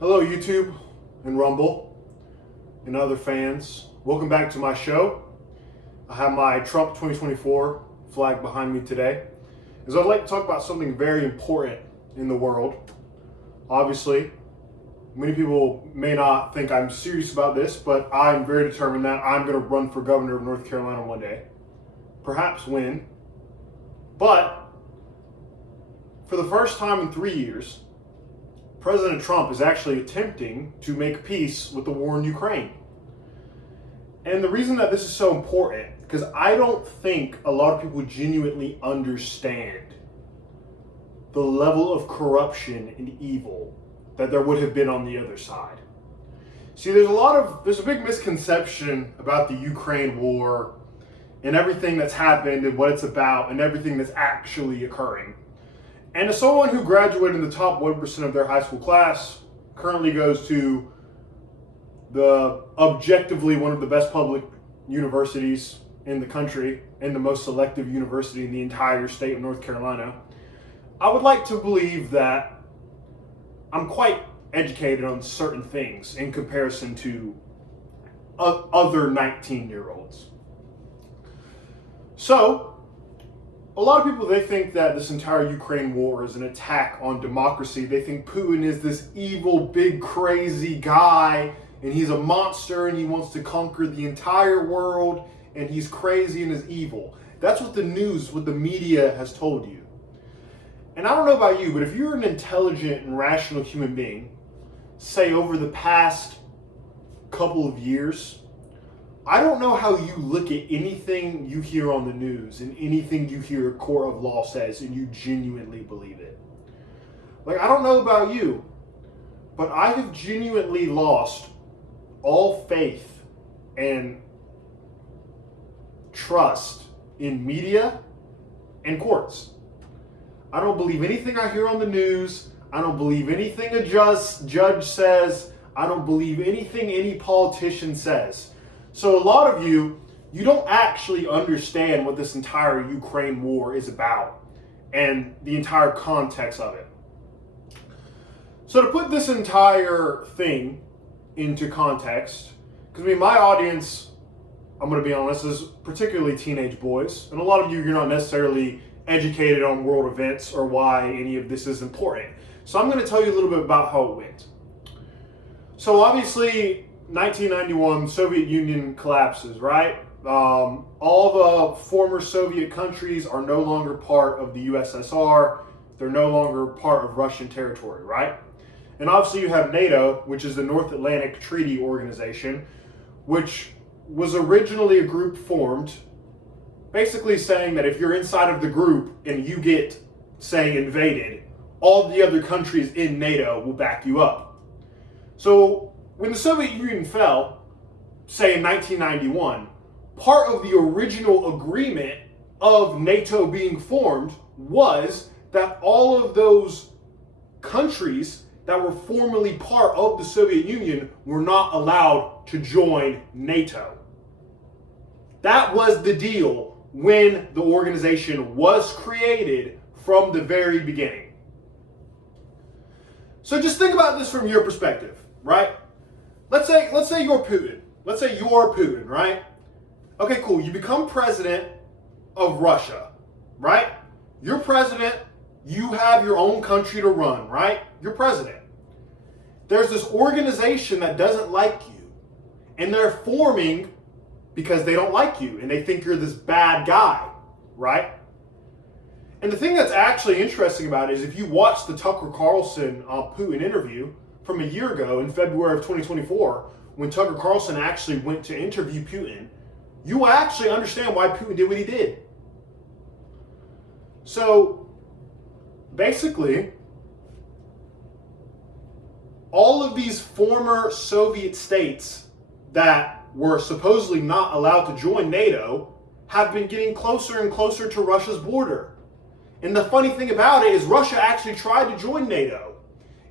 Hello, YouTube and Rumble and other fans. Welcome back to my show. I have my Trump 2024 flag behind me today, as I'd like to talk about something very important in the world. Obviously, many people may not think I'm serious about this, but I'm very determined that I'm going to run for governor of North Carolina one day. Perhaps win. But for the first time in 3 years, President Trump is actually attempting to make peace with the war in Ukraine. And the reason that this is so important, because I don't think a lot of people genuinely understand the level of corruption and evil that there would have been on the other side. See, there's a big misconception about the Ukraine war and everything that's happened and what it's about and everything that's actually occurring. And as someone who graduated in the top 1% of their high school class, currently goes to the objectively one of the best public universities in the country and the most selective university in the entire state of North Carolina, I would like to believe that I'm quite educated on certain things in comparison to other 19-year-olds. So, a lot of people, they think that this entire Ukraine war is an attack on democracy. They think Putin is this evil, big, crazy guy, and he's a monster, and he wants to conquer the entire world, and he's crazy and is evil. That's what the news, what the media has told you. And I don't know about you, but if you're an intelligent and rational human being, say over the past couple of years, I don't know how you look at anything you hear on the news and anything you hear a court of law says and you genuinely believe it. Like, I don't know about you, but I have genuinely lost all faith and trust in media and courts. I don't believe anything I hear on the news. I don't believe anything a judge says. I don't believe anything any politician says. So a lot of you don't actually understand what this entire Ukraine war is about and the entire context of it. So to put this entire thing into context, because my audience, I'm going to be honest, is particularly teenage boys. And a lot of you're not necessarily educated on world events or why any of this is important. So I'm going to tell you a little bit about how it went. So obviously, 1991, Soviet Union collapses, right? All the former Soviet countries are no longer part of the USSR. They're no longer part of Russian territory, right? And obviously you have NATO, which is the North Atlantic Treaty Organization, which was originally a group formed, basically saying that if you're inside of the group and you get, say, invaded, all the other countries in NATO will back you up. So when the Soviet Union fell, say in 1991, part of the original agreement of NATO being formed was that all of those countries that were formerly part of the Soviet Union were not allowed to join NATO. That was the deal when the organization was created from the very beginning. So just think about this from your perspective, right? Let's say you're Putin. Let's say you're Putin, right? Okay, cool. You become president of Russia, right? You're president. You have your own country to run, right? You're president. There's this organization that doesn't like you, and they're forming because they don't like you, and they think you're this bad guy, right? And the thing that's actually interesting about it is if you watch the Tucker Carlson Putin interview from a year ago in February of 2024, when Tucker Carlson actually went to interview Putin, you will actually understand why Putin did what he did. So basically, all of these former Soviet states that were supposedly not allowed to join NATO have been getting closer and closer to Russia's border. And the funny thing about it is Russia actually tried to join NATO.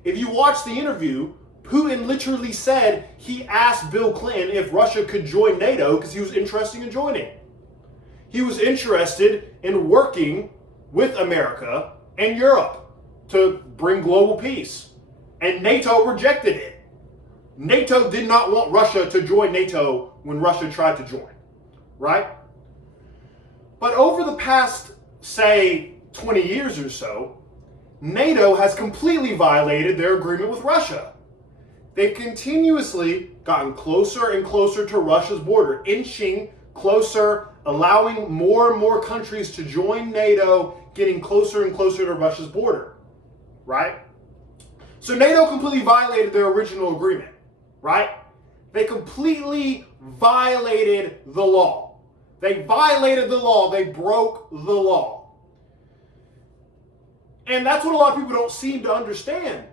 If you watch the interview, Putin literally said he asked Bill Clinton if Russia could join NATO because he was interested in joining. He was interested in working with America and Europe to bring global peace. and NATO rejected it. NATO did not want Russia to join NATO when Russia tried to join, right? But over the past, say, 20 years or so, NATO has completely violated their agreement with Russia. They've continuously gotten closer and closer to Russia's border, inching closer, allowing more and more countries to join NATO, getting closer and closer to Russia's border, right? So NATO completely violated their original agreement, right? They completely violated the law. They violated the law. They broke the law. And that's what a lot of people don't seem to understand.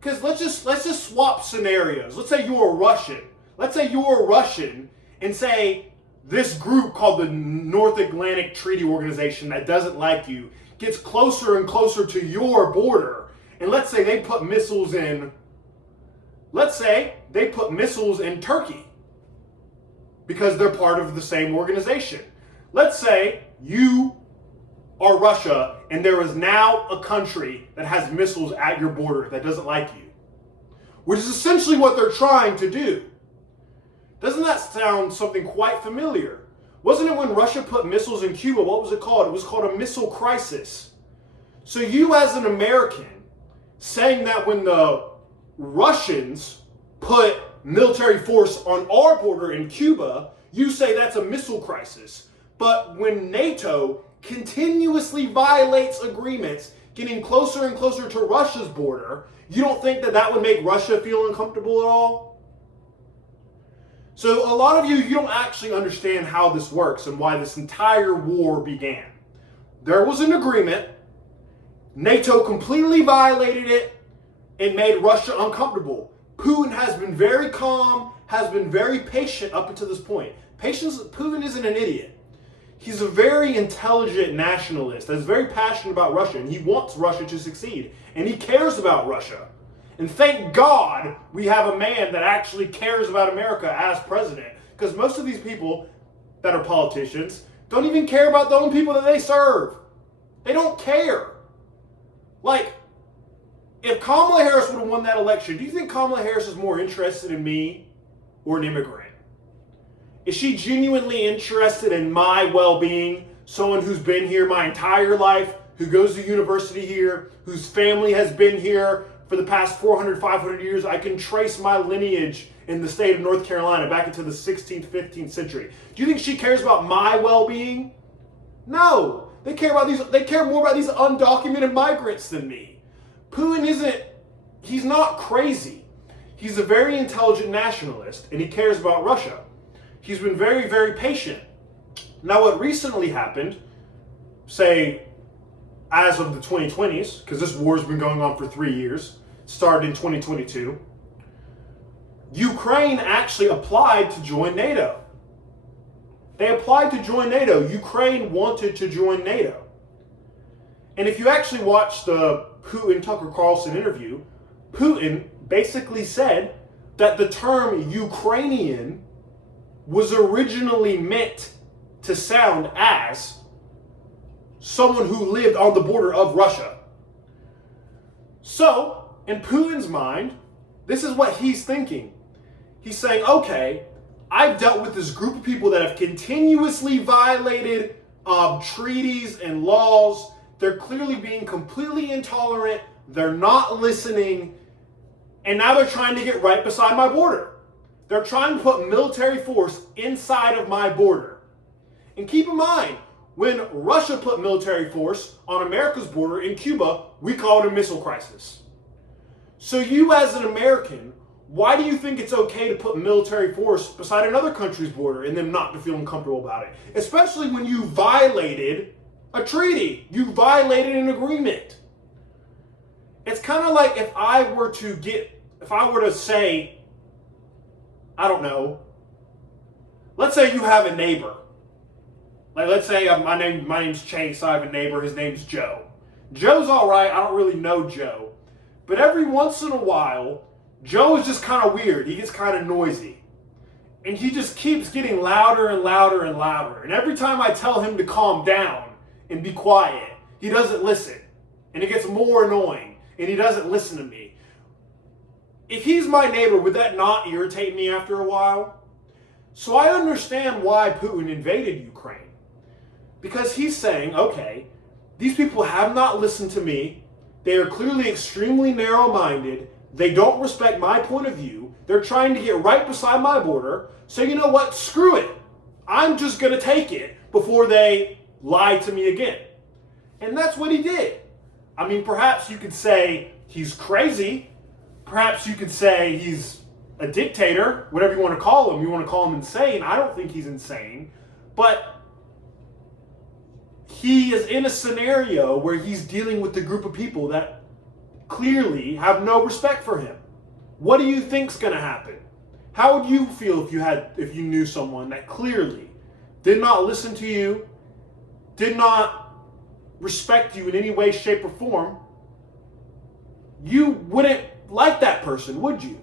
Because let's just swap scenarios. Let's say you're a Russian. Let's say you're a Russian and say this group called the North Atlantic Treaty Organization that doesn't like you gets closer and closer to your border. And let's say they put missiles in, Turkey because they're part of the same organization. Let's say you are Russia and there is now a country that has missiles at your border that doesn't like you, which is essentially what they're trying to do. Doesn't that sound something quite familiar? Wasn't it when Russia put missiles in Cuba? What was it called? It was called a missile crisis. So you as an American saying that when the Russians put military force on our border in Cuba, you say that's a missile crisis. But when NATO continuously violates agreements, getting closer and closer to Russia's border, you don't think that that would make Russia feel uncomfortable at all? So a lot of you don't actually understand how this works and why this entire war began. There was an agreement. NATO completely violated it and made Russia uncomfortable. Putin has been very calm, has been very patient up until this point. Putin isn't an idiot. He's a very intelligent nationalist that's very passionate about Russia, and he wants Russia to succeed, and he cares about Russia. And thank God we have a man that actually cares about America as president, because most of these people that are politicians don't even care about the own people that they serve. They don't care. Like, if Kamala Harris would have won that election, do you think Kamala Harris is more interested in me or an immigrant? Is she genuinely interested in my well-being? Someone who's been here my entire life, who goes to university here, whose family has been here for the past 400, 500 years. I can trace my lineage in the state of North Carolina back into the 16th, 15th century. Do you think she cares about my well-being? No. They care more about these undocumented migrants than me. Putin he's not crazy. He's a very intelligent nationalist, and he cares about Russia. He's been very, very patient. Now, what recently happened, say, as of the 2020s, because this war's been going on for 3 years, started in 2022, Ukraine actually applied to join NATO. They applied to join NATO. Ukraine wanted to join NATO. And if you actually watch the Putin-Tucker Carlson interview, Putin basically said that the term Ukrainian was originally meant to sound as someone who lived on the border of Russia. So, in Putin's mind, this is what he's thinking. He's saying, okay, I've dealt with this group of people that have continuously violated treaties and laws. They're clearly being completely intolerant. They're not listening. And now they're trying to get right beside my border. They're trying to put military force inside of my border. And keep in mind, when Russia put military force on America's border in Cuba, we call it a missile crisis. So you as an American, why do you think it's okay to put military force beside another country's border and them not to feel uncomfortable about it? Especially when you violated a treaty. You violated an agreement. It's kind of like if I were to say, I don't know, let's say you have a neighbor. Like, let's say my name's Chase, I have a neighbor, his name's Joe. Joe's all right, I don't really know Joe. But every once in a while, Joe is just kind of weird. He gets kind of noisy. And he just keeps getting louder and louder and louder. And every time I tell him to calm down and be quiet, he doesn't listen. And it gets more annoying. And he doesn't listen to me. if he's my neighbor, would that not irritate me after a while? So I understand why Putin invaded Ukraine. Because he's saying, okay, these people have not listened to me. They are clearly extremely narrow-minded. They don't respect my point of view. They're trying to get right beside my border. So you know what? Screw it. I'm just going to take it before they lie to me again. And that's what he did. I mean, perhaps you could say he's crazy. Perhaps you could say he's a dictator, whatever you want to call him. You want to call him insane. I don't think he's insane. But he is in a scenario where he's dealing with a group of people that clearly have no respect for him. What do you think's going to happen? How would you feel if you knew someone that clearly did not listen to you, did not respect you in any way, shape, or form? You wouldn't like that person, would you?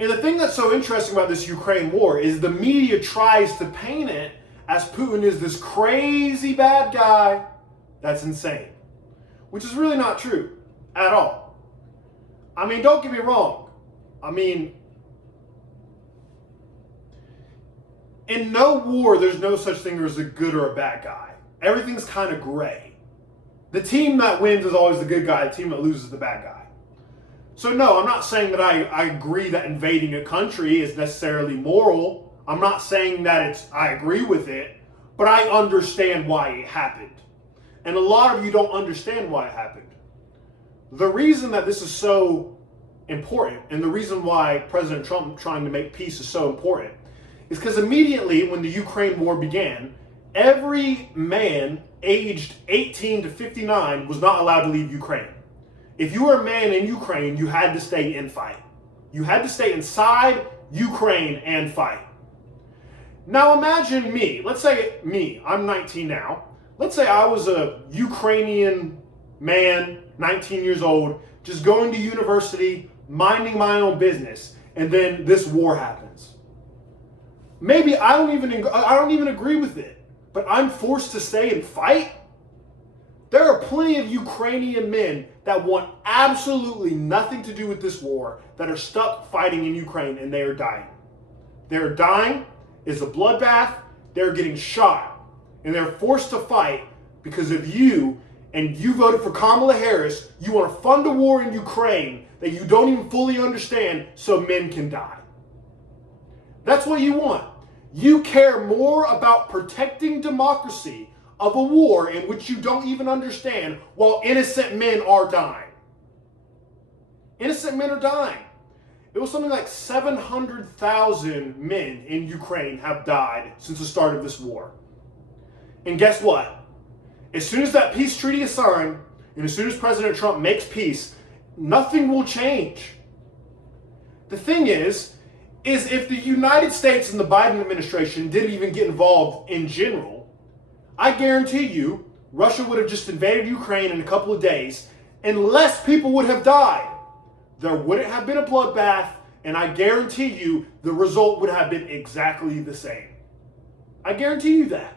And the thing that's so interesting about this Ukraine war is the media tries to paint it as Putin is this crazy bad guy that's insane, which is really not true at all. I mean, don't get me wrong. I mean, in no war, there's no such thing as a good or a bad guy. Everything's kind of gray. The team that wins is always the good guy. The team that loses is the bad guy. So no, I'm not saying that I agree that invading a country is necessarily moral. I'm not saying that I agree with it, but I understand why it happened. And a lot of you don't understand why it happened. The reason that this is so important, and the reason why President Trump trying to make peace is so important, is because immediately when the Ukraine war began, every man aged 18 to 59 was not allowed to leave Ukraine. If you were a man in Ukraine, you had to stay and fight. You had to stay inside Ukraine and fight. Now imagine me. Let's say me. I'm 19 now. Let's say I was a Ukrainian man, 19 years old, just going to university, minding my own business, and then this war happens. Maybe I don't even agree with it, but I'm forced to stay and fight. There are plenty of Ukrainian men that want absolutely nothing to do with this war that are stuck fighting in Ukraine, and they are dying. They're dying. It's a bloodbath. They're getting shot, and they're forced to fight because of you, and you voted for Kamala Harris. You want to fund a war in Ukraine that you don't even fully understand so men can die. That's what you want. You care more about protecting democracy of a war in which you don't even understand while innocent men are dying. Innocent men are dying. It was something like 700,000 men in Ukraine have died since the start of this war. And guess what? As soon as that peace treaty is signed, and as soon as President Trump makes peace, nothing will change. The thing is if the United States and the Biden administration didn't even get involved in general, I guarantee you Russia would have just invaded Ukraine in a couple of days and less people would have died. There wouldn't have been a bloodbath, and I guarantee you the result would have been exactly the same. I guarantee you that.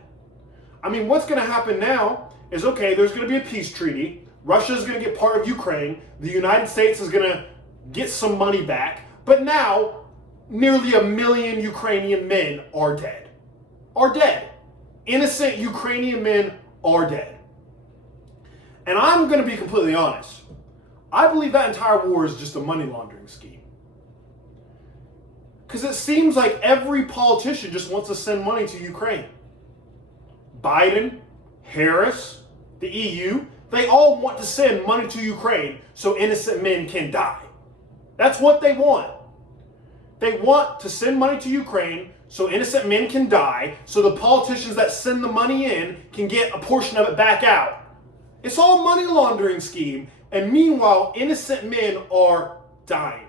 I mean, what's going to happen now is, okay, there's going to be a peace treaty. Russia is going to get part of Ukraine. The United States is going to get some money back. But now, nearly 1 million Ukrainian men are dead. Are dead. Innocent Ukrainian men are dead. And I'm going to be completely honest. I believe that entire war is just a money laundering scheme. Because it seems like every politician just wants to send money to Ukraine. Biden, Harris, the EU, they all want to send money to Ukraine so innocent men can die. That's what they want. They want to send money to Ukraine so innocent men can die, so the politicians that send the money in can get a portion of it back out. It's all a money laundering scheme, and meanwhile, innocent men are dying.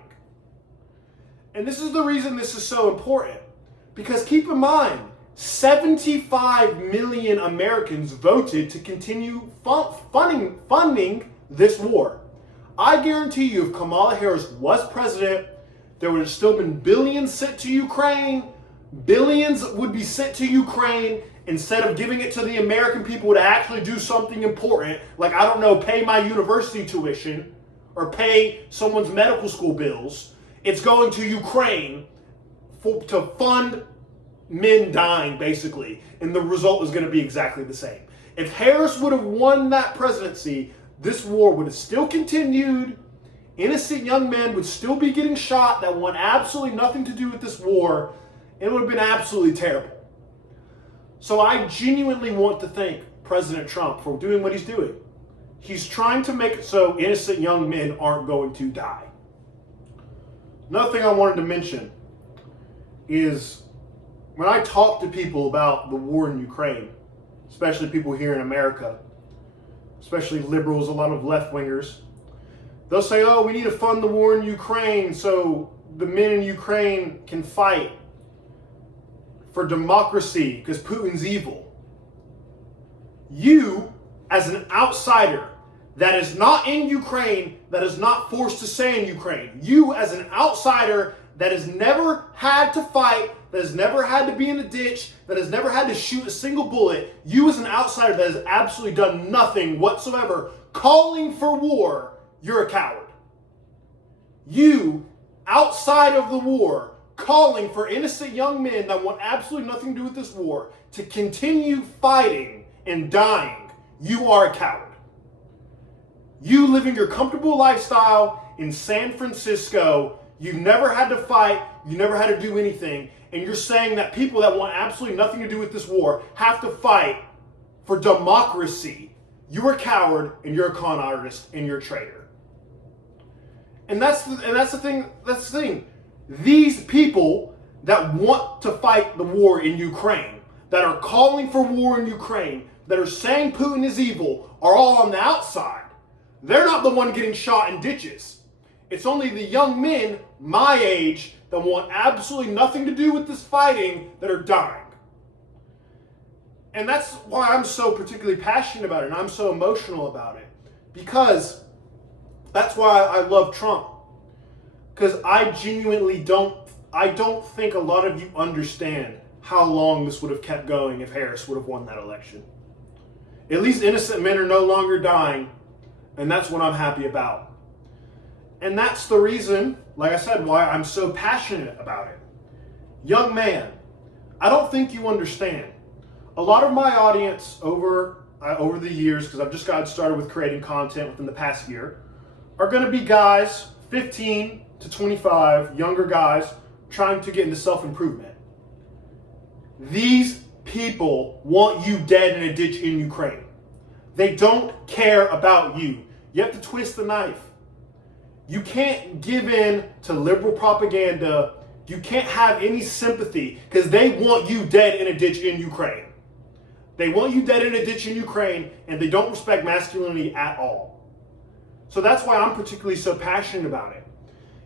And this is the reason this is so important. Because keep in mind, 75 million Americans voted to continue funding this war. I guarantee you if Kamala Harris was president, there would have still been billions sent to Ukraine. Billions would be sent to Ukraine instead of giving it to the American people to actually do something important, like, I don't know, pay my university tuition. or pay someone's medical school bills. It's going to Ukraine to fund men dying, basically. And the result is going to be exactly the same. If Harris would have won that presidency, this war would have still continued. Innocent young men would still be getting shot that want absolutely nothing to do with this war. And it would have been absolutely terrible. So I genuinely want to thank President Trump for doing what he's doing. He's trying to make it so innocent young men aren't going to die. Another thing I wanted to mention is when I talk to people about the war in Ukraine, especially people here in America, especially liberals, a lot of left-wingers, they'll say, oh, we need to fund the war in Ukraine so the men in Ukraine can fight for democracy because Putin's evil. You, as an outsider that is not in Ukraine, that is not forced to stay in Ukraine, you as an outsider that has never had to fight, that has never had to be in a ditch, that has never had to shoot a single bullet, you as an outsider that has absolutely done nothing whatsoever, calling for war, you're a coward. You, outside of the war, calling for innocent young men that want absolutely nothing to do with this war to continue fighting and dying, you are a coward. You living your comfortable lifestyle in San Francisco, you've never had to fight, you never had to do anything, and you're saying that people that want absolutely nothing to do with this war have to fight for democracy. You're a coward, and you're a con artist, and you're a traitor. And that's the thing. These people that want to fight the war in Ukraine, that are calling for war in Ukraine, that are saying Putin is evil, are all on the outside. They're not the one getting shot in ditches. It's only the young men my age that want absolutely nothing to do with this fighting that are dying. And that's why I'm so particularly passionate about it and I'm so emotional about it. Because that's why I love Trump. Because I genuinely don't think a lot of you understand how long this would have kept going if Harris would have won that election. At least innocent men are no longer dying, and that's what I'm happy about. And that's the reason, like I said, why I'm so passionate about it. Young man, I don't think you understand. A lot of my audience over the years, because I've just gotten started with creating content within the past year, are going to be guys 15 to 25, younger guys, trying to get into self-improvement. These people want you dead in a ditch in Ukraine. They don't care about you. You have to twist the knife. You can't give in to liberal propaganda. You can't have any sympathy because they want you dead in a ditch in Ukraine. They want you dead in a ditch in Ukraine, and they don't respect masculinity at all. So that's why I'm particularly so passionate about it,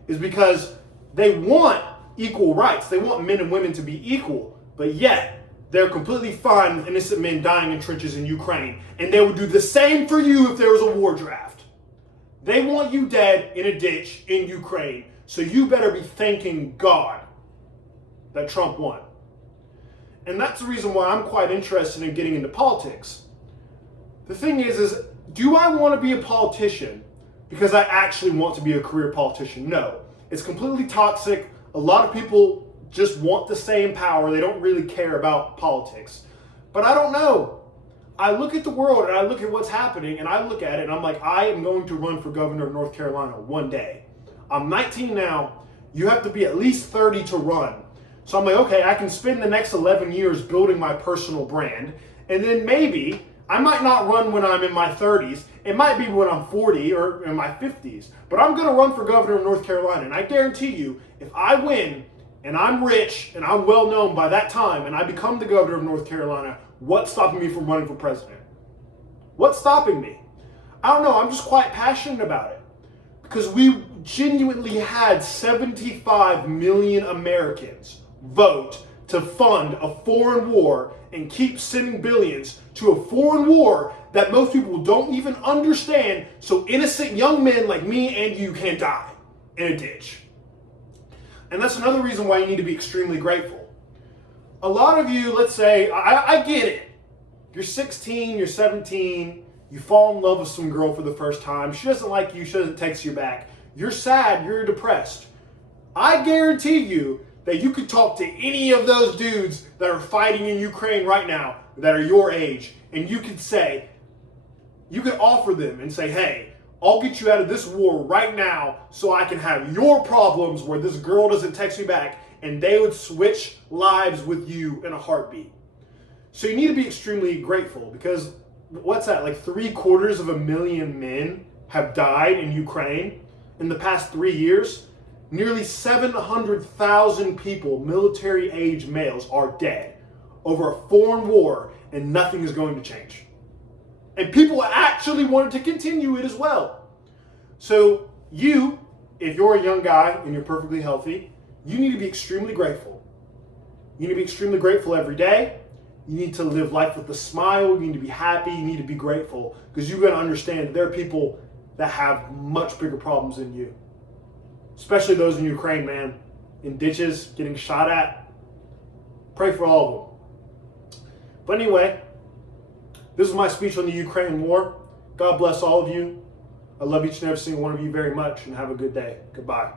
is because they want equal rights. They want men and women to be equal, but yet they're completely fine with innocent men dying in trenches in Ukraine. And they would do the same for you if there was a war draft. They want you dead in a ditch in Ukraine. So you better be thanking God that Trump won. And that's the reason why I'm quite interested in getting into politics. The thing is do I want to be a politician because I actually want to be a career politician? No. It's completely toxic. A lot of people just want to stay in power. They don't really care about politics. But I don't know. I look at the world and I look at what's happening and I look at it and I'm like, I am going to run for governor of North Carolina one day. I'm 19 now. You have to be at least 30 to run. So I'm like, okay, I can spend the next 11 years building my personal brand. And then maybe I might not run when I'm in my 30s. It might be when I'm 40 or in my 50s. But I'm going to run for governor of North Carolina. And I guarantee you, if I win and I'm rich and I'm well known by that time and I become the governor of North Carolina, what's stopping me from running for president? What's stopping me? I don't know. I'm just quite passionate about it. Because we genuinely had 75 million Americans vote to fund a foreign war and keep sending billions to a foreign war that most people don't even understand, so innocent young men like me and you can die in a ditch. And that's another reason why you need to be extremely grateful. A lot of you, let's say, I get it. You're 16, you're 17, You fall in love with some girl for the first time. She doesn't like you. She doesn't text you back. You're sad. You're depressed. I guarantee you that you could talk to any of those dudes that are fighting in Ukraine right now that are your age, and you could say, you could offer them and say, hey, I'll get you out of this war right now so I can have your problems where this girl doesn't text me back, and they would switch lives with you in a heartbeat. So you need to be extremely grateful, because what's that, like 750,000 men have died in Ukraine in the past 3 years. Nearly 700,000 people, military age males, are dead over a foreign war, and nothing is going to change. And people actually wanted to continue it as well. So you, if you're a young guy and you're perfectly healthy, you need to be extremely grateful. You need to be extremely grateful every day. You need to live life with a smile. You need to be happy. You need to be grateful, because you're going to understand that there are people that have much bigger problems than you. Especially those in Ukraine, man. In ditches, getting shot at. Pray for all of them. But anyway, this is my speech on the Ukraine war. God bless all of you. I love each and every single one of you very much, and have a good day. Goodbye.